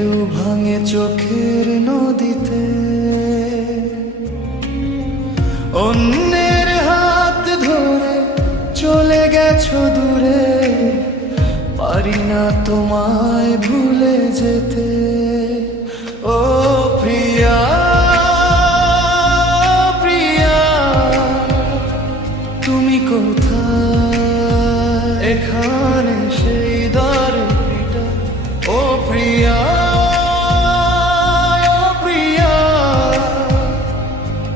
ঢেউ ভাঙে চোখের নদীতে, অন্যের হাত ধরে চলে গেছো দূরে, পারি না তোমায় ভুলে যেতে। ও প্রিয়া প্রিয়া, তুমি কোথায়? এখানে সেই দ্বারটা। ও প্রিয়া প্রিয়া,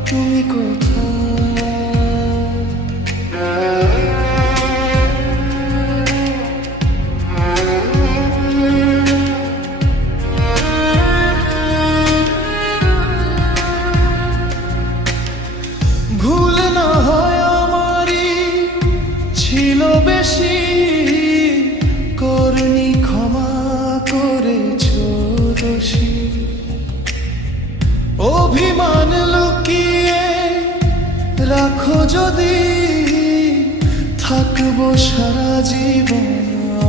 তুমি কোথায়? ভুল না হয় আমারই ছিল বেশি, করনি ক্ষমা করেছো দোষী। অভিমান লুকিয়ে রাখো যদি, থাকবো সারা জীবন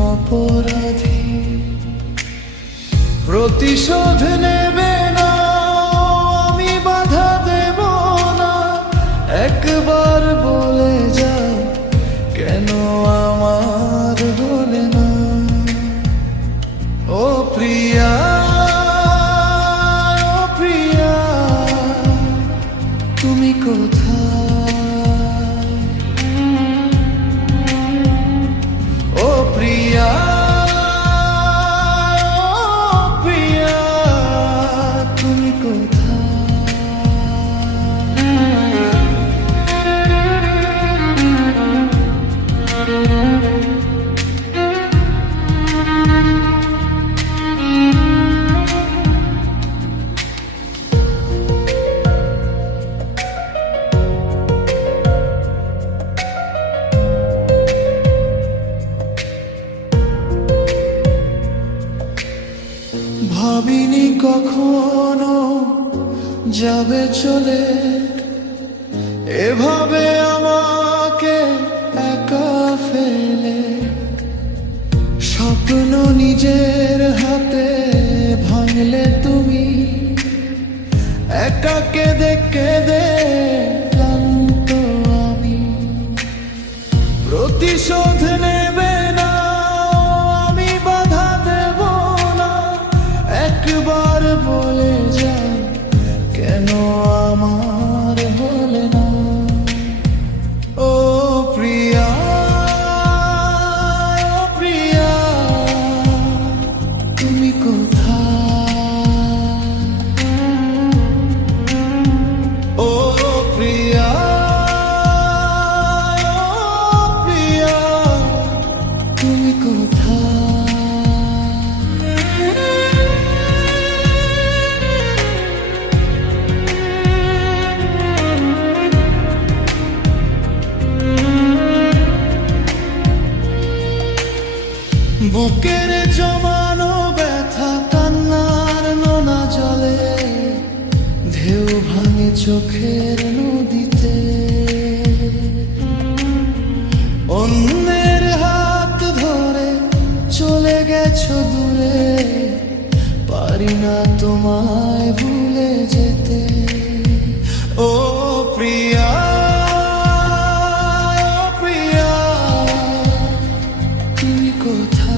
অপরাধী। প্রতিশোধ নেবে না, আমি বাধা দেব না, একবার বলে যাও কেন আমার হলে না। ও প্রিয়া প্রিয়া, তুমি কোথায়? ও প্রিয়া প্রিয়া, তুমি কোথায়? ভাবিনি কখনো যাবে চলে, এভাবে আমাকে একা ফেলে। স্বপ্ন নিজের হাতে ভাঙলে তুমি, একা কেঁদে কেঁদে ক্লান্ত আমি। প্রতিশোধ নেবে না, আমি বাধা দেব না, একবার বলে যাও কেন আমার হলে না। ও প্রিয়া প্রিয়া, তুমি কোথায়? ও প্রিয়া প্রিয়া, তুমি কোথায়? বুকের জমানো ব্যথা কান্নার নোনা জলে, ঢেউ ভাঙে চোখের নদীতে, অন্যের হাত ধরে চলে গেছো দূরে, পারি না তোমায় ভুলে যেতে। ও প্রিয়া প্রিয়া, তুমি কোথায়?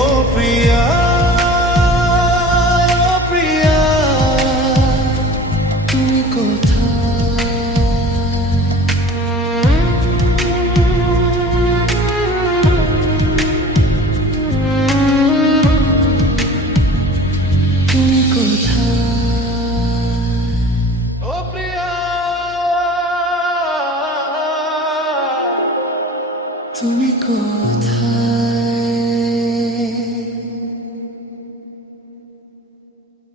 ও প্রিয়া প্রিয়া, তুমি কোথায়? তুমি কোথায়? ও প্রিয়া, তুমি কোথায়?